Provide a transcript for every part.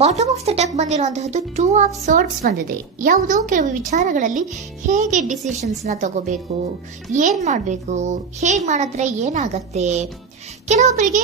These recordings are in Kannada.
ಬಾಟಮ್ ಆಫ್ ದ ಡೆಕ್ ಬಂದಿರುವಂತಹದ್ದು 2 ಆಫ್ ಸ್ವರ್ಡ್ಸ್ ಬಂದಿದೆ. ಯಾವುದೋ ಕೆಲವು ವಿಚಾರಗಳಲ್ಲಿ ಹೇಗೆ ಡಿಸಿಷನ್ಸ್ ನ ತಗೋಬೇಕು, ಏನ್ ಮಾಡ್ಬೇಕು, ಹೇಗ್ ಮಾಡಿದ್ರೆ ಏನಾಗತ್ತೆ. ಕೆಲವೊಬ್ಬರಿಗೆ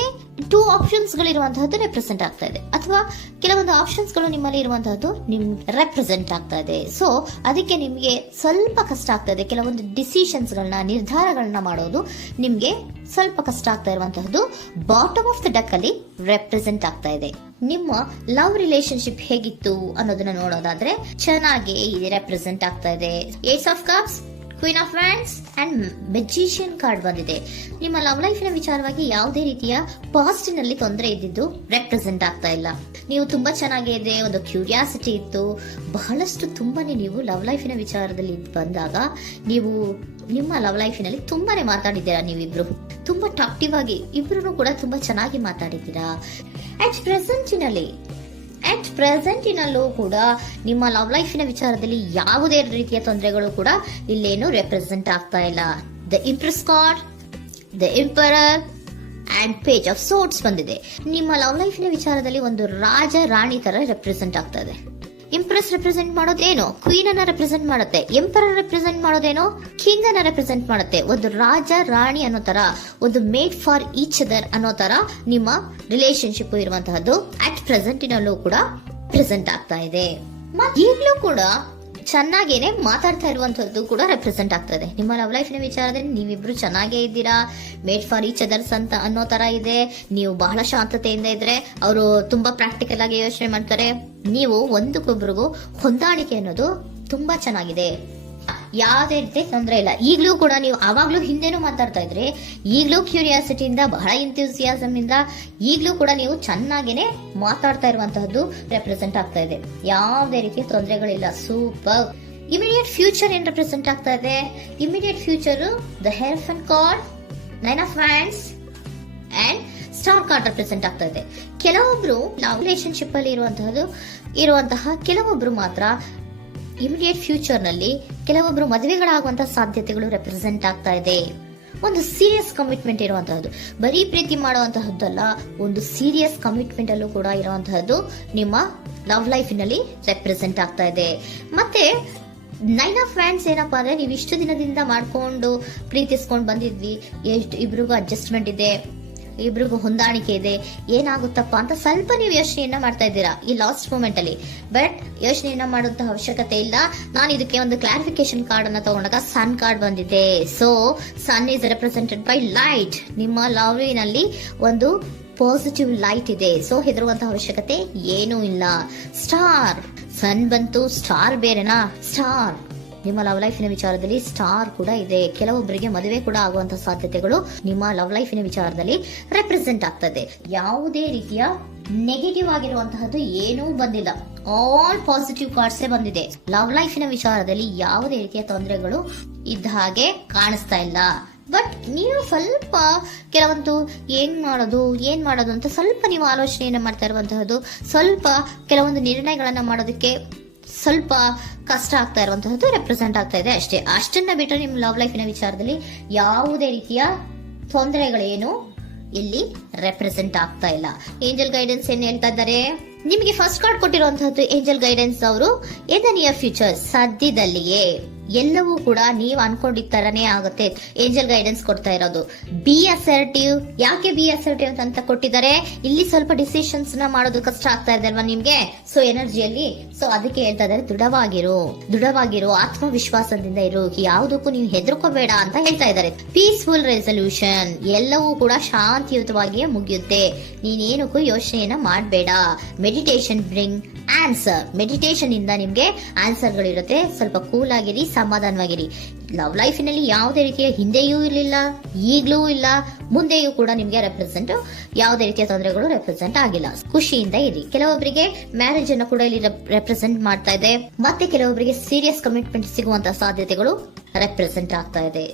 2 ಆಪ್ಷನ್ಸ್ ಗಳಿರುವಂತಹದ್ದು ರೆಪ್ರೆಸೆಂಟ್ ಆಗ್ತಾ ಇದೆ, ಅಥವಾ ಕೆಲವೊಂದು ಆಪ್ಷನ್ಸ್ ಗಳು ನಿಮ್ಮಲ್ಲಿ ಇರುವಂತಹದ್ದು ನಿಮ್ ರೆಪ್ರೆಸೆಂಟ್ ಆಗ್ತಾ ಇದೆ. ಸೊ ಅದಕ್ಕೆ ನಿಮ್ಗೆ ಸ್ವಲ್ಪ ಕಷ್ಟ ಆಗ್ತಾ ಇದೆ. ಕೆಲವೊಂದು ಡಿಸಿಷನ್ಸ್ ಗಳನ್ನ, ನಿರ್ಧಾರಗಳನ್ನ ಮಾಡೋದು ನಿಮ್ಗೆ ಸ್ವಲ್ಪ ಕಷ್ಟ ಆಗ್ತಾ ಇರುವಂತಹದ್ದು ಬಾಟಮ್ ಆಫ್ ದ ಡೆಕ್ ಅಲ್ಲಿ ರೆಪ್ರೆಸೆಂಟ್ ಆಗ್ತಾ ಇದೆ. ನಿಮ್ಮ ಲವ್ ರಿಲೇಶನ್ಶಿಪ್ ಹೇಗಿತ್ತು ಅನ್ನೋದನ್ನ ನೋಡೋದಾದ್ರೆ ಚೆನ್ನಾಗಿ ಇದು ರೆಪ್ರೆಸೆಂಟ್ ಆಗ್ತಾ ಇದೆ. Ace of cups, queen of wands and magician card ಬಂದಿದೆ. ನಿಮ್ಮ ಲವ್ ಲೈಫಿನ ವಿಚಾರವಾಗಿ ಯಾವುದೇ ರೀತಿಯ ಪಾಸಿಟಿವ್ ನಲ್ಲಿ ತೊಂದರೆ ಇದ್ದಿದ್ದು ರೆಪ್ರೆಸೆಂಟ್ ಆಗ್ತಾ ಇಲ್ಲ. ನೀವು ತುಂಬಾ ಚೆನ್ನಾಗಿದೆ, ಒಂದು ಕ್ಯೂರಿಯಾಸಿಟಿ ಇತ್ತು, ಬಹಳಷ್ಟು ತುಂಬಾನೇ ನೀವು ಲವ್ ಲೈಫಿನ ವಿಚಾರದಲ್ಲಿ ಬಂದಾಗ ನೀವು ನಿಮ್ಮ ಲವ್ ಲೈಫಿನಲ್ಲಿ ತುಂಬಾನೇ ಮಾತಾಡಿದ್ದೀರಾ. ನೀವಿಬ್ರು ತುಂಬಾ ಟಾಕ್ಟಿವ್ ಆಗಿ ಇಬ್ರು ಕೂಡ ತುಂಬಾ ಚೆನ್ನಾಗಿ ಮಾತಾಡಿದ್ದೀರಾ. ಅಟ್ ಪ್ರೆಸೆಂಟಿನಲ್ಲೂ ಕೂಡ ನಿಮ್ಮ ಲವ್ ಲೈಫಿನ ವಿಚಾರದಲ್ಲಿ ಯಾವುದೇ ರೀತಿಯ ತೊಂದರೆಗಳು ಕೂಡ ಇಲ್ಲೇನು ರೆಪ್ರೆಸೆಂಟ್ ಆಗ್ತಾ ಇಲ್ಲ. The empress card, the emperor and page of swords ಬಂದಿದೆ. ನಿಮ್ಮ ಲವ್ ಲೈಫಿನ ವಿಚಾರದಲ್ಲಿ ಒಂದು ರಾಜ ರಾಣಿ ತರ ರೆಪ್ರೆಸೆಂಟ್ ಆಗ್ತಾ ಇದೆ. ಇಂಪ್ರೆಸ್ ರೆಪ್ರೆಸೆಂಟ್ ಮಾಡೋದೇನೋ ಕ್ವೀನ್ ಅನ್ನ ರೆಪ್ರೆಸೆಂಟ್ ಮಾಡುತ್ತೆ, ಎಂಪರರ್ ರೆಪ್ರೆಸೆಂಟ್ ಮಾಡೋದೇನೋ ಕಿಂಗ್ ಅನ್ನ ರೆಪ್ರೆಸೆಂಟ್ ಮಾಡುತ್ತೆ. ಒಂದು ರಾಜ ರಾಣಿ ಅನ್ನೋ ತರ, ಒಂದು ಮೇಡ್ ಫಾರ್ ಈಚ್ ಅದರ್ ಅನ್ನೋ ತರ ನಿಮ್ಮ ರಿಲೇಶನ್ಶಿಪ್ ಇರುವಂತಹದ್ದು ಅಟ್ ಪ್ರೆಸೆಂಟಿನಲ್ಲೂ ಕೂಡ ಪ್ರೆಸೆಂಟ್ ಆಗ್ತಾ ಇದೆ. ಈಗಲೂ ಕೂಡ ಚೆನ್ನಾಗೇನೆ ಮಾತಾಡ್ತಾ ಇರುವಂತದ್ದು ಕೂಡ ರೆಪ್ರೆಸೆಂಟ್ ಆಗ್ತಾ ಇದೆ. ನಿಮ್ಮ ಲವ್ ಲೈಫಿನ ವಿಚಾರದಲ್ಲಿ ನೀವಿಬ್ರು ಚೆನ್ನಾಗೇ ಇದ್ದೀರಾ, ಮೇಡ್ ಫಾರ್ ಈಚ್ ಅದರ್ಸ್ ಅಂತ ಅನ್ನೋ ತರ ಇದೆ. ನೀವು ಬಹಳ ಶಾಂತತೆಯಿಂದ ಇದ್ರೆ ಅವರು ತುಂಬಾ ಪ್ರಾಕ್ಟಿಕಲ್ ಆಗಿ ಯೋಚನೆ ಮಾಡ್ತಾರೆ. ನೀವು ಒಂದಕ್ಕೊಬ್ರಿಗೂ ಹೊಂದಾಣಿಕೆ ಅನ್ನೋದು ತುಂಬಾ ಚೆನ್ನಾಗಿದೆ, ಯಾವುದೇ ರೀತಿ ತೊಂದರೆ ಇಲ್ಲ. ಈಗಲೂ ಕೂಡ ನೀವು ಅವಾಗ್ಲೂ ಹಿಂದೆನೂ ಮಾತಾಡ್ತಾ ಇದ್ರಿ, ಈಗಲೂ ಕ್ಯೂರಿಯಾಸಿಟಿಯಿಂದ, ಬಹಳ ಇಂಥ್ಯೂಸಿಯಾಸಮ್ ಇಂದ ಈಗಲೂ ಕೂಡ ನೀವು ಚೆನ್ನಾಗೇನೆ ಮಾತಾಡ್ತಾ ಇರುವಂತಹದ್ದು ರೆಪ್ರೆಸೆಂಟ್ ಆಗ್ತಾ ಇದೆ. ಯಾವುದೇ ರೀತಿ ತೊಂದರೆಗಳಿಲ್ಲ, ಸೂಪರ್. ಇಮಿಡಿಯೇಟ್ ಫ್ಯೂಚರ್ ಏನ್ ರೆಪ್ರೆಸೆಂಟ್ ಆಗ್ತಾ ಇದೆ? ಇಮಿಡಿಯೇಟ್ ಫ್ಯೂಚರ್ ದ ಹೆಲ್ಫನ್ card, 9 of wands and star card represent ಆಗ್ತಾ ಇದೆ. ಕೆಲವೊಬ್ರು ಲವ್ ರಿಲೇಶನ್ಶಿಪ್ ಅಲ್ಲಿ ಇರುವಂತಹ ಕೆಲವೊಬ್ರು ಮಾತ್ರ ಇಮಿಡಿಯೇಟ್ ಫ್ಯೂಚರ್ ನಲ್ಲಿ ಕೆಲವೊಬ್ರು ಮದುವೆಗಳಾಗುವಂತಹ ಸಾಧ್ಯತೆಗಳು ರೆಪ್ರೆಸೆಂಟ್ ಆಗ್ತಾ ಇದೆ. ಒಂದು ಸೀರಿಯಸ್ ಕಮಿಟ್ಮೆಂಟ್ ಇರುವಂತಹದ್ದು, ಬರೀ ಪ್ರೀತಿ ಮಾಡುವಂತಹದ್ದಲ್ಲ, ಒಂದು ಸೀರಿಯಸ್ ಕಮಿಟ್ಮೆಂಟ್ ಅಲ್ಲೂ ಕೂಡ ಇರುವಂತಹದ್ದು ನಿಮ್ಮ ಲವ್ ಲೈಫಿನಲ್ಲಿ ರೆಪ್ರೆಸೆಂಟ್ ಆಗ್ತಾ ಇದೆ. ಮತ್ತೆ 9 ಆಫ್ ವ್ಯಾಂಡ್ಸ್ ಏನಪ್ಪಾ ಅಂದ್ರೆ, ನೀವು ಇಷ್ಟು ದಿನದಿಂದ ಮಾಡ್ಕೊಂಡು ಪ್ರೀತಿಸ್ಕೊಂಡು ಬಂದಿದ್ವಿ, ಇಬ್ರಿಗೂ ಅಡ್ಜಸ್ಟ್ಮೆಂಟ್ ಇದೆ, ಇಬ್ರಿಗೂ ಹೊಂದಾಣಿಕೆ ಇದೆ, ಏನಾಗುತ್ತಪ್ಪ ಅಂತ ಸ್ವಲ್ಪ ನೀವು ಯೋಚನೆಯನ್ನ ಮಾಡ್ತಾ ಇದ್ದೀರಾ ಈ ಲಾಸ್ಟ್ ಮೂಮೆಂಟ್ ಅಲ್ಲಿ. ಬಟ್ ಯೋಚನೆಯನ್ನ ಮಾಡುವಂತಹ ಅವಶ್ಯಕತೆ ಇಲ್ಲ. ನಾನು ಇದಕ್ಕೆ ಒಂದು ಕ್ಲಾರಿಫಿಕೇಶನ್ ಕಾರ್ಡ್ ಅನ್ನ ತಗೊಂಡಾಗ ಸನ್ ಕಾರ್ಡ್ ಬಂದಿದೆ. So sun is represented by light. ನಿಮ್ಮ ಲವ್ನಲ್ಲಿ ಒಂದು ಪಾಸಿಟಿವ್ ಲೈಟ್ ಇದೆ. ಸೊ ಹೆದರುವಂತಹ ಅವಶ್ಯಕತೆ ಏನೂ ಇಲ್ಲ. ಸ್ಟಾರ್, ಸನ್ ಬಂತು, ಸ್ಟಾರ್ ಬೇರೆನಾ? ಸ್ಟಾರ್ ನಿಮ್ಮ ಲವ್ ಲೈಫಿನ ವಿಚಾರದಲ್ಲಿ ಸ್ಟಾರ್ ಕೂಡ ಇದೆ. ಕೆಲವೊಬ್ಬರಿಗೆ ಮದುವೆ ಕೂಡ ಆಗುವಂತಹ ಸಾಧ್ಯತೆಗಳು ನಿಮ್ಮ ಲವ್ ಲೈಫಿನ ವಿಚಾರದಲ್ಲಿ ರೆಪ್ರೆಸೆಂಟ್ ಆಗ್ತದೆ. ಯಾವುದೇ ರೀತಿಯ ನೆಗೆಟಿವ್ ಆಗಿರುವಂತಹದ್ದು ಏನೂ ಬಂದಿಲ್ಲ, ಆಲ್ ಪಾಸಿಟಿವ್ ಕಾರ್ಡ್ಸೇ ಬಂದಿದೆ. ಲವ್ ಲೈಫಿನ ವಿಚಾರದಲ್ಲಿ ಯಾವುದೇ ರೀತಿಯ ತೊಂದರೆಗಳು ಇದ್ದ ಹಾಗೆ ಕಾಣಿಸ್ತಾ ಇಲ್ಲ. ಬಟ್ ನೀವು ಸ್ವಲ್ಪ ಕೆಲವೊಂದು ಏನ್ ಮಾಡೋದು ಅಂತ ಸ್ವಲ್ಪ ನೀವು ಆಲೋಚನೆಯನ್ನ ಮಾಡ್ತಾ ಇರುವಂತಹದ್ದು, ಸ್ವಲ್ಪ ಕೆಲವೊಂದು ನಿರ್ಣಯಗಳನ್ನ ಮಾಡೋದಕ್ಕೆ ಸ್ವಲ್ಪ ಕಷ್ಟ ಆಗ್ತಾ ಇರುವಂತಹದ್ದು ರೆಪ್ರೆಸೆಂಟ್ ಆಗ್ತಾ ಇದೆ ಅಷ್ಟೇ. ಅಷ್ಟನ್ನ ಬಿಟ್ಟರೆ ನಿಮ್ಮ ಲವ್ ಲೈಫಿನ ವಿಚಾರದಲ್ಲಿ ಯಾವುದೇ ರೀತಿಯ ತೊಂದರೆಗಳೇನು ಇಲ್ಲಿ ರೆಪ್ರೆಸೆಂಟ್ ಆಗ್ತಾ ಇಲ್ಲ. ಏಂಜಲ್ ಗೈಡೆನ್ಸ್ ಏನ್ ಹೇಳ್ತಾ ಇದ್ದಾರೆ? ನಿಮಗೆ ಫಸ್ಟ್ ಕಾರ್ಡ್ ಕೊಟ್ಟಿರುವಂತಹದ್ದು ಏಂಜಲ್ ಗೈಡೆನ್ಸ್ ಅವರು ಇನ್ ದ ನಿಯರ್ ಫ್ಯೂಚರ್, ಸದ್ಯದಲ್ಲಿಯೇ ಎಲ್ಲವೂ ಕೂಡ ನೀವು ಅನ್ಕೊಂಡಿದ್ದ ತರನೇ ಆಗುತ್ತೆ. ಏಂಜಲ್ ಗೈಡೆನ್ಸ್ ಕೊಡ್ತಾ ಇರೋದು ಬಿ ಅಸರ್ಟಿವ್. ಯಾಕೆ ಬಿ ಅಸರ್ಟಿವ್ ಅಂತ ಕೊಟ್ಟಿದ್ದಾರೆ? ಇಲ್ಲಿ ಸ್ವಲ್ಪ ಡಿಸಿಷನ್ಸ್ ನ ಮಾಡೋದು ಕಷ್ಟ ಆಗ್ತಾ ಇದೆ ಅಲ್ವಾ ನಿಮ್ಗೆ, ಸೊ ಎನರ್ಜಿಯಲ್ಲಿ. ಸೊ ಅದಕ್ಕೆ ಹೇಳ್ತಾ ಇದ್ದಾರೆ ದೃಢವಾಗಿರು, ಆತ್ಮವಿಶ್ವಾಸದಿಂದ ಇರು, ಯಾವುದಕ್ಕೂ ನೀವು ಹೆದರ್ಕೋಬೇಡ ಅಂತ ಹೇಳ್ತಾ ಇದ್ದಾರೆ. ಪೀಸ್ಫುಲ್ ರೆಸಲ್ಯೂಷನ್, ಎಲ್ಲವೂ ಕೂಡ ಶಾಂತಿಯುತವಾಗಿಯೇ ಮುಗಿಯುತ್ತೆ, ನೀನೇನಕ್ಕೂ ಯೋಚನೆಯನ್ನ ಮಾಡಬೇಡ. ಮೆಡಿಟೇಷನ್ ಬ್ರಿಂಗ್ ಆನ್ಸರ್, ಮೆಡಿಟೇಷನ್ ಇಂದ ನಿಮ್ಗೆ ಆನ್ಸರ್ ಗಳಿರುತ್ತೆ. ಸ್ವಲ್ಪ ಕೂಲ್ ಆಗಿರಿ, ಸಮಾಧಾನವಾಗಿರಿ. ಲವ್ ಲೈಫಿನಲ್ಲಿ ಯಾವುದೇ ರೀತಿಯ ಹಿಂದೆಯೂ ಇರಲಿಲ್ಲ, ಈಗಲೂ ಇಲ್ಲ, ಮುಂದೆಯೂ ಕೂಡ ನಿಮ್ಗೆ ಯಾವುದೇ ರೀತಿಯ ತೊಂದರೆಗಳು ರೆಪ್ರೆಸೆಂಟ್ ಆಗಿಲ್ಲ. ಖುಷಿಯಿಂದ ಇರಿ. ಕೆಲವೊಬ್ಬರಿಗೆ ಮ್ಯಾರೇಜ್ ಅನ್ನು ಕೂಡ ಇಲ್ಲಿ ರೆಪ್ರೆಸೆಂಟ್ ಮಾಡ್ತಾ ಇದೆ, ಮತ್ತೆ ಕೆಲವೊಬ್ಬರಿಗೆ ಸೀರಿಯಸ್ ಕಮಿಟ್ಮೆಂಟ್ ಸಿಗುವಂತಹ ಸಾಧ್ಯತೆಗಳು ರೆಪ್ರೆಸೆಂಟ್ ಆಗ್ತಾ ಇದೆ.